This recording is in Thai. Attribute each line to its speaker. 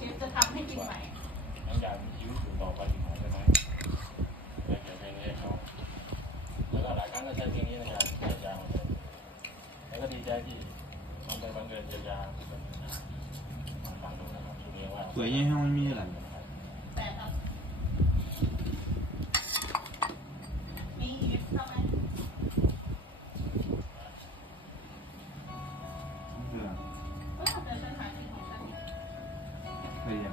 Speaker 1: ดี๋ยวจะทำให้กินใหม่
Speaker 2: น้องอยากมีชีวิตอยู่ต่อไปอีกนานใช่ไหมอยากเขียนเพลงนี้ให้เขาแล้วก็หลายครั้งก็ใช้เพลงนี้ในการเยียวยาของผมแล้วก็ดีใจที่มันไปบังเกิดเยียวยามาฟังดูนะครับช่วงนี้ว่า
Speaker 3: สวยยี่ห้อไม่มีอะไร
Speaker 2: เ可以点。